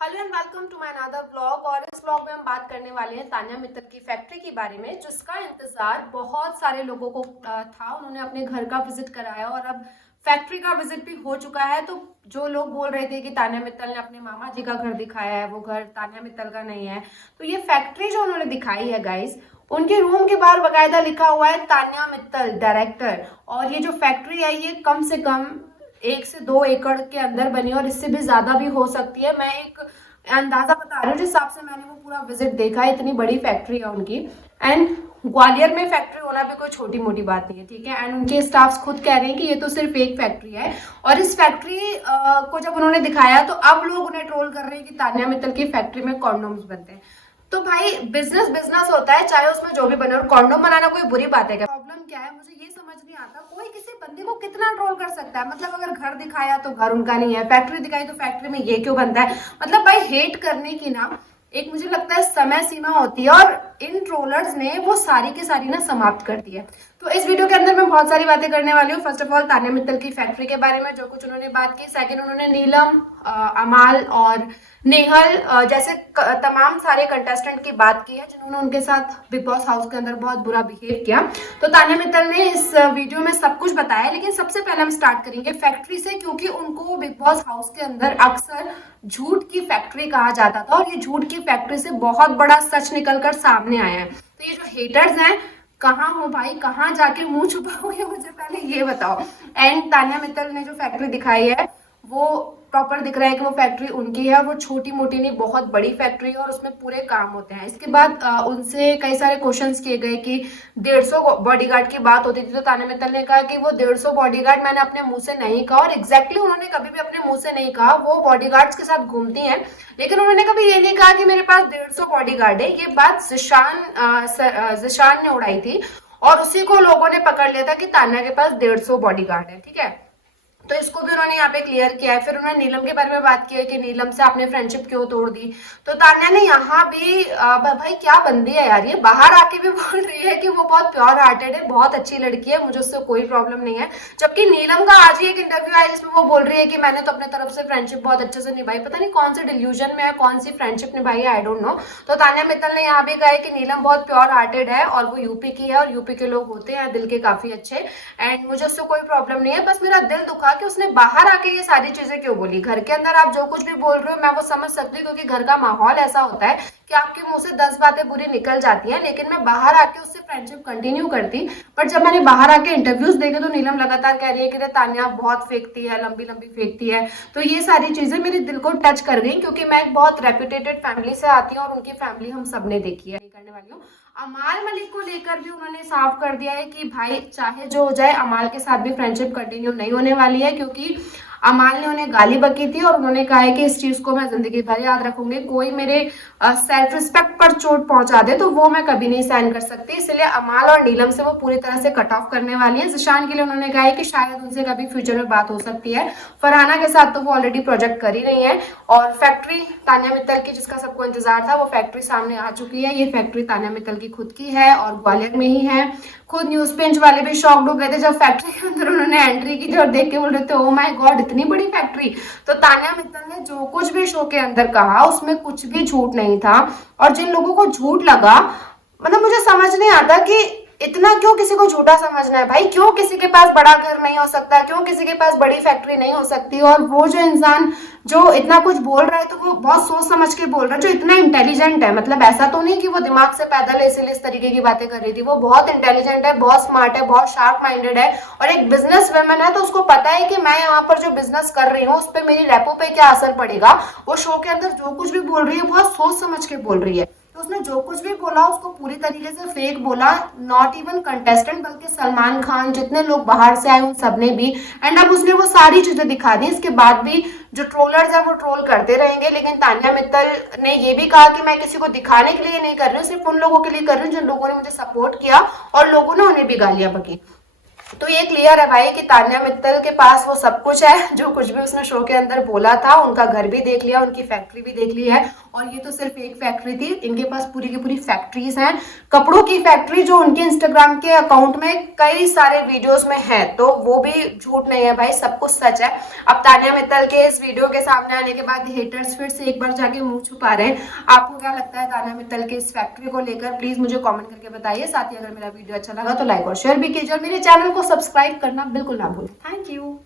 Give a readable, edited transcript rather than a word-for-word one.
Hello and welcome to my another vlog. और इस vlog में हम बात करने वाले हैं तान्या मित्तल की फैक्ट्री के बारे में, जिसका इंतजार बहुत सारे लोगों को था। उन्होंने अपने घर का विजिट कराया और अब फैक्ट्री का विजिट भी हो चुका है। तो जो लोग बोल रहे थे कि तान्या मित्तल ने अपने मामा जी का घर दिखाया है, वो घर तान्या मित्तल का नहीं है। तो ये फैक्ट्री जो उन्होंने दिखाई है गाइस, उनके रूम के बाहर बकायदा लिखा हुआ है तान्या मित्तल डायरेक्टर। और ये जो फैक्ट्री है ये कम से कम 1 से 2 एकड़ के अंदर बनी और इससे भी ज्यादा भी हो सकती है। मैं एक अंदाजा बता रही हूँ जिस हिसाब से मैंने वो पूरा विजिट देखा है। इतनी बड़ी फैक्ट्री है उनकी। एंड ग्वालियर में फैक्ट्री होना भी कोई छोटी मोटी बात नहीं है, ठीक है। एंड उनके स्टाफ्स खुद कह रहे हैं कि ये तो सिर्फ एक फैक्ट्री है। और इस फैक्ट्री को जब उन्होंने दिखाया तो अब लोग उन्हें ट्रोल कर रहे हैं कि तान्या मित्तल की फैक्ट्री में कॉन्डोम्स बनते हैं। तो भाई बिजनेस बिजनेस होता है, चाहे उसमें जो भी बने। और कॉन्डोम बनाना कोई बुरी बात है क्या? प्रॉब्लम क्या है मुझे ये समझ नहीं आता। कोई किसी बंदे को कितना ट्रोल कर सकता है? मतलब अगर घर दिखाया तो घर उनका नहीं है, फैक्ट्री दिखाई तो फैक्ट्री में ये क्यों बनता है? मतलब भाई हेट करने की ना एक मुझे लगता है समय सीमा होती है, और इन ट्रोलर्स ने वो सारी की सारी ना समाप्त कर दी है। तो इस वीडियो के अंदर मैं बहुत सारी बातें करने वाली हूँ। First of all Tanya Mittal की फैक्ट्री के बारे में जो कुछ उन्होंने बात की। सेकंड उन्होंने नीलम, अमाल और नेहल जैसे तमाम सारे कंटेस्टेंट की बात की है जिन्होंने उनके साथ बिग बॉस हाउस के अंदर बहुत बुरा बिहेव किया। तो तान्या मित्तल ने इस वीडियो में सब कुछ बताया। लेकिन सबसे पहले हम स्टार्ट करेंगे फैक्ट्री से, क्योंकि उनको बिग बॉस हाउस के अंदर अक्सर झूठ की फैक्ट्री कहा जाता था और ये झूठ की फैक्ट्री से बहुत बड़ा सच निकलकर सामने आया है। तो ये जो हेटर्स हैं, कहाँ हो भाई, कहाँ जाके मुंह छुपाओगे? मुझे पहले ये बताओ। एंड तान्या मित्तल ने जो फैक्ट्री दिखाई है वो प्रॉपर दिख रहा है कि वो फैक्ट्री उनकी है। वो छोटी मोटी नहीं, बहुत बड़ी फैक्ट्री है और उसमें पूरे काम होते हैं। इसके बाद उनसे कई सारे क्वेश्चंस किए गए कि 150 बॉडीगार्ड की बात होती थी। तो तान्या मित्तल ने कहा कि वो 150 बॉडीगार्ड मैंने अपने मुंह से नहीं कहा। और एग्जैक्टली उन्होंने कभी भी अपने मुंह से नहीं कहा। वो बॉडीगार्ड्स के साथ घूमती हैं, लेकिन उन्होंने कभी ये नहीं कहा कि मेरे पास 150 बॉडीगार्ड है। ये बात जिशान ने उड़ाई थी और उसी को लोगों ने पकड़ लिया था कि तान्या के पास 150 बॉडीगार्ड है, ठीक है। तो इसको भी उन्होंने यहाँ पे क्लियर किया है। फिर उन्होंने नीलम के बारे में बात की है कि नीलम से आपने फ्रेंडशिप क्यों तोड़ दी। तो तान्या ने यहाँ भी भाई क्या बंदी है यार, ये बाहर आके भी बोल रही है कि वो बहुत प्योर हार्टेड है, बहुत अच्छी लड़की है, मुझे उससे कोई प्रॉब्लम नहीं है। जबकि नीलम का आज ही एक इंटरव्यू आया जिसमें वो बोल रही है कि मैंने तो अपने तरफ से फ्रेंडशिप बहुत अच्छे से निभाई। पता नहीं कौन से डिल्यूजन में है, कौन सी फ्रेंडशिप निभाई है, आई डोंट नो। तो तान्या मित्तल ने यहाँ भी कहा है कि नीलम बहुत प्योर हार्टेड है और वो यूपी की है और यूपी के लोग होते हैं दिल के काफी अच्छे। एंड मुझे उससे कोई प्रॉब्लम नहीं है, बस मेरा दिल दुखा कि उसने बाहर आके ये सारी चीजें क्यों बोली। घर के अंदर आप जो कुछ भी बोल रहे हो मैं वो समझ सकती हूँ, क्योंकि घर का माहौल ऐसा होता है कि आपके मुंह से 10 बातें बुरी निकल जाती हैं। लेकिन मैं बाहर आके उससे फ्रेंडशिप कंटिन्यू करती। बट जब मैंने बाहर आके इंटरव्यूज देखे तो नीलम लगातार कह रही है कि तान्या बहुत फेंकती है, लंबी लंबी फेंकती है। तो ये सारी चीजें मेरे दिल को टच कर गई, क्योंकि मैं एक बहुत रेपुटेटेड फैमिली से आती हूँ और उनकी फैमिली हम सब ने देखी है। नहीं करने वाली हूँ। अमाल मलिक को लेकर भी उन्होंने साफ कर दिया है कि भाई चाहे जो हो जाए अमाल के साथ भी फ्रेंडशिप कंटिन्यू नहीं होने वाली है, क्योंकि अमाल ने उन्हें गाली बकी थी और उन्होंने कहा है कि इस चीज को मैं जिंदगी भर याद रखूंगी। कोई मेरे सेल्फ रिस्पेक्ट पर चोट पहुंचा दे तो वो मैं कभी नहीं सहन कर सकती। इसलिए अमाल और नीलम से वो पूरी तरह से कट ऑफ करने वाली है। जिशान के लिए उन्होंने कहा है कि शायद उनसे कभी फ्यूचर में बात हो सकती है। फरहाना के साथ तो वो ऑलरेडी प्रोजेक्ट कर ही रही है। और फैक्ट्री तान्या मित्तल की जिसका सबको इंतजार था वो फैक्ट्री सामने आ चुकी है। ये फैक्ट्री तान्या मित्तल की खुद की है और ग्वालियर में ही है। खुद न्यूज पेज वाले भी शॉक्ड हो गए थे जब फैक्ट्री के अंदर उन्होंने एंट्री की थी और देख के बोल रहे थे ओ माय गॉड इतनी बड़ी फैक्ट्री। तो तान्या मित्तल ने जो कुछ भी शो के अंदर कहा उसमें कुछ भी झूठ नहीं था। और जिन लोगों को झूठ लगा, मतलब मुझे समझ नहीं आता कि इतना क्यों किसी को झूठा समझना है भाई। क्यों किसी के पास बड़ा घर नहीं हो सकता, क्यों किसी के पास बड़ी फैक्ट्री नहीं हो सकती। और वो जो इंसान जो इतना कुछ बोल रहा है तो वो बहुत सोच समझ के बोल रहा है, जो इतना इंटेलिजेंट है। मतलब ऐसा तो नहीं कि वो दिमाग से पैदल है इसीलिए इस तरीके की बातें कर रही थी। वो बहुत इंटेलिजेंट है, बहुत स्मार्ट है, बहुत शार्प माइंडेड है और एक बिजनेस वुमन है। तो उसको पता है कि मैं यहाँ पर जो बिजनेस कर रही हूँ उस पर मेरी रेपो पे क्या असर पड़ेगा। वो शो के अंदर जो कुछ भी बोल रही है बहुत सोच समझ के बोल रही है। तो उसने जो कुछ भी बोला उसको पूरी तरीके से फेक बोला। नॉट इवन कंटेस्टेंट बल्कि सलमान खान, जितने लोग बाहर से आए उन सबने भी। एंड अब उसने वो सारी चीजें दिखा दी। इसके बाद भी जो ट्रोलर्स हैं वो ट्रोल करते रहेंगे। लेकिन तान्या मित्तल ने ये भी कहा कि मैं किसी को दिखाने के लिए नहीं कर रही हूँ, सिर्फ उन लोगों के लिए कर रही हूँ जिन लोगों ने मुझे सपोर्ट किया और लोगों ने उन्हें भी गालियां बकी। तो ये क्लियर है भाई कि तान्या मित्तल के पास वो सब कुछ है, जो कुछ भी उसने शो के अंदर बोला था। उनका घर भी देख लिया, उनकी फैक्ट्री भी देख ली है, और ये तो सिर्फ एक फैक्ट्री थी, इनके पास पूरी की पूरी फैक्ट्रीज हैं, कपड़ों की फैक्ट्री, जो उनके इंस्टाग्राम के अकाउंट में कई सारे वीडियोस में है। तो वो भी झूठ नहीं है भाई, सब कुछ सच है। अब तान्या मित्तल के इस वीडियो के सामने आने के बाद हेटर्स फिर से एक बार जाके मुंह छुपा रहे हैं। आपको क्या लगता है तान्या मित्तल के इस फैक्ट्री को लेकर, प्लीज मुझे कमेंट करके बताइए। साथ ही अगर मेरा वीडियो अच्छा लगा तो लाइक और शेयर भी कीजिए, और मेरे चैनल को सब्सक्राइब करना बिल्कुल ना भूलें। Thank you.